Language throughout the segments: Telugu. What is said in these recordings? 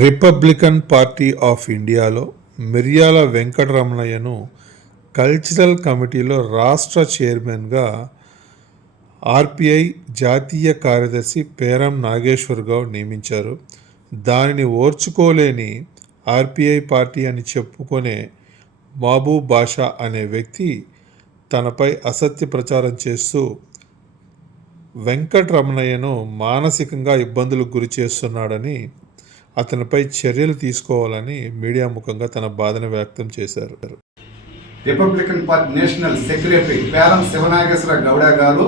రిపబ్లికన్ పార్టీ ఆఫ్ ఇండియాలో మిర్యాల వెంకటరమణయ్యను కల్చరల్ కమిటీలో రాష్ట్ర చైర్మన్గా ఆర్పిఐ జాతీయ కార్యదర్శి పేరం నాగేశ్వర్ గౌడ్ నియమించారు. దానిని ఓర్చుకోలేని ఆర్పిఐ పార్టీ అని చెప్పుకునే మహబూబ్ బాషా అనే వ్యక్తి తనపై అసత్య ప్రచారం చేస్తూ వెంకటరమణయ్యను మానసికంగా ఇబ్బందులకు గురి చేస్తున్నాడని, అతనిపై చర్యలు తీసుకోవాలని మీడియా ముఖంగా తన బాధను వ్యక్తం చేశారు. Republican party national secretary Peram Shivanageshwara Gowda గారు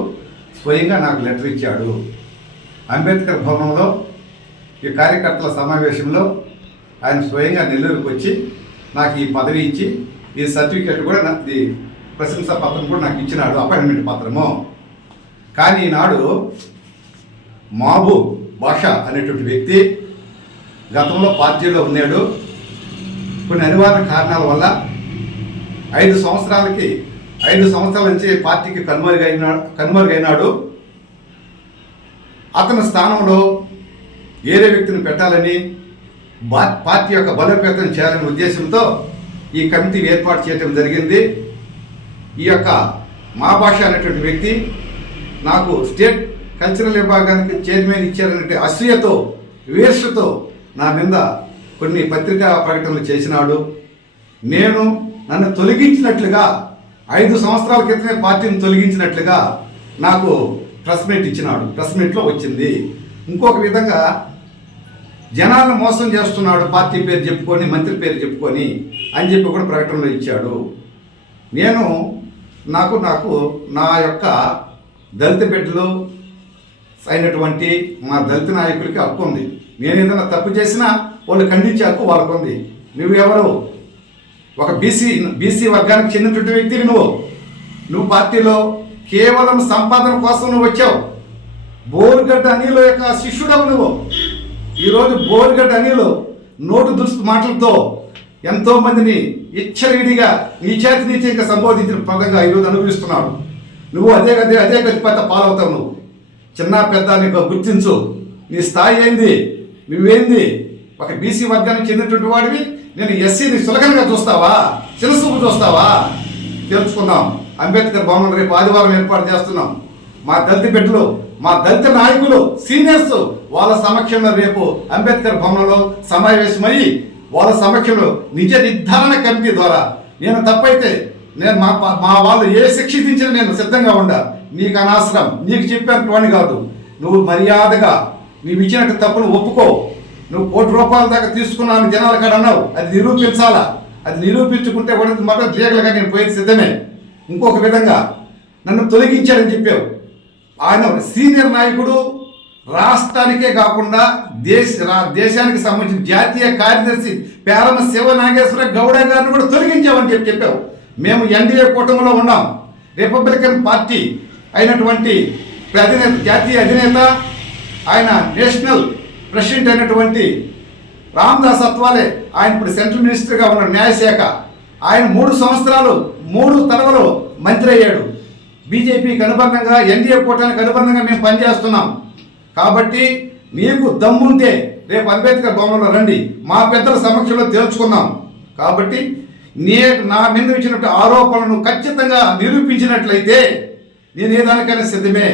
స్వయంగా నాకు లెటర్ ఇచ్చాడు. అంబేద్కర్ భవనంలో ఈ కార్యకర్తల సమావేశంలో ఆయన స్వయంగా నెల్లూరుకు వచ్చి నాకు ఈ పదవి ఇచ్చి ఈ సర్టిఫికేట్ కూడా ఈ ప్రశంసా పత్రం కూడా నాకు ఇచ్చినాడు, అపాయింట్మెంట్ పత్రము. కానీ ఈనాడు మహబూబ్ బాషా అనేటువంటి వ్యక్తి గతంలో పార్టీలో ఉన్నాడు. కొన్ని అనివార్య కారణాల వల్ల 5 సంవత్సరాల నుంచి పార్టీకి కనుమరుగైనాడు. అతని స్థానంలో వేరే వ్యక్తిని పెట్టాలని, పార్టీ యొక్క బలోపేతం చేయాలనే ఉద్దేశంతో ఈ కమిటీ ఏర్పాటు చేయడం జరిగింది. ఈ యొక్క మహాభాష అనేటువంటి వ్యక్తి నాకు స్టేట్ కల్చరల్ విభాగానికి చైర్మన్ ఇచ్చారనే అసూయతో, విమర్శతో నా మీద కొన్ని పత్రికా ప్రకటనలు చేసినాడు. నన్ను తొలగించినట్లుగా 5 సంవత్సరాల క్రితమే పార్టీని తొలగించినట్లుగా నాకు ప్రెస్ మీట్ ఇచ్చినాడు. ప్రెస్ మీట్లో వచ్చింది. ఇంకొక విధంగా జనాలను మోసం చేస్తున్నాడు, పార్టీ పేరు చెప్పుకొని, మంత్రి పేరు చెప్పుకొని అని చెప్పి కూడా ప్రకటనలో ఇచ్చాడు. నాకు నా యొక్క దళిత బిడ్డలు అయినటువంటి మా దళిత నాయకులకి హక్కు ఉంది. నేను ఏదైనా తప్పు చేసినా వాళ్ళు ఖండించే హక్కు వాళ్ళకు ఉంది. నువ్వెవరు? ఒక బీసీ వర్గానికి చెందినటువంటి వ్యక్తివి. నువ్వు పార్టీలో కేవలం సంపాదన కోసం నువ్వు వచ్చావు. బోరుగడ్డ అనిల్ యొక్క శిష్యుడవు నువ్వు. ఈరోజు బోరుగడ్డ అనిల్ నోటు దురుస్తు మాటలతో ఎంతో మందిని ఇచ్చరిడిగా నీచంగా సంబోధించిన పదంగా ఈరోజు అనుభవిస్తున్నాడు. నువ్వు అదే గతిపత పాలవుతావు. నువ్వు చిన్న పెద్ద నీకు గుర్తించు. నీ స్థాయి ఏంది? నువ్వేంది? ఒక బీసీ వర్గానికి చెందినటువంటి వాడివి. నేను ఎస్సీని సులకనగా చూస్తావా? చిన్నసూపు చూస్తావా? తెలుసుకుందాం. అంబేద్కర్ భవనం రేపు ఆదివారం ఏర్పాటు చేస్తున్నాం. మా దళిత బిడ్డలు, మా దళిత నాయకులు, సీనియర్స్ వాళ్ళ సమక్షంలో రేపు అంబేద్కర్ భవనంలో సమావేశమయ్యి వాళ్ళ సమక్షంలో నిజ నిర్ధారణ కమిటీ ద్వారా నేను తప్పైతే మా వాళ్ళు ఏ శిక్ష విధించినా నేను సిద్ధంగా ఉండా. నీకు అనవసరం, నీకు చెప్పేటువంటి కాదు. నువ్వు మర్యాదగా నీవు ఇచ్చినట్టు తప్పును ఒప్పుకో. నువ్వు ₹1,00,00,000 దాకా తీసుకున్నాను జనాల కాడ అన్నావు. అది నిరూపించాలా. అది నిరూపించుకుంటే కూడా మాత్రం లీగల్గా నేను పోయేది సిద్ధమే. ఇంకొక విధంగా నన్ను తొలగించాడని చెప్పావు. ఆయన సీనియర్ నాయకుడు, రాష్ట్రానికే కాకుండా దేశానికి సంబంధించిన జాతీయ కార్యదర్శి పేరమ శివనాగేశ్వర గౌడ గారిని కూడా తొలగించామని చెప్పావు. మేము ఎన్డీఏ కూటమిలో ఉన్నాం. రిపబ్లికన్ పార్టీ అయినటువంటి జాతీయ అధినేత, ఆయన నేషనల్ ప్రెసిడెంట్ అయినటువంటి రామదాస్ అత్వాలే, ఆయన ఇప్పుడు సెంట్రల్ మినిస్టర్గా ఉన్న న్యాయశాఖ, ఆయన 3 సంవత్సరాలు 3 తరవలు మంత్రి అయ్యాడు. బీజేపీకి అనుబంధంగా, ఎన్డీఏ కూటమికి అనుబంధంగా మేము పనిచేస్తున్నాం. కాబట్టి నీకు దమ్ముంటే రేపు అంబేద్కర్ భవనంలో రండి, మా పెద్దల సమక్షంలో తేల్చుకున్నాం. కాబట్టి నా మీద ఇచ్చినట్టు ఆరోపణలను ఖచ్చితంగా నిరూపించినట్లయితే నేను ఏ దానికైనా సిద్ధమే.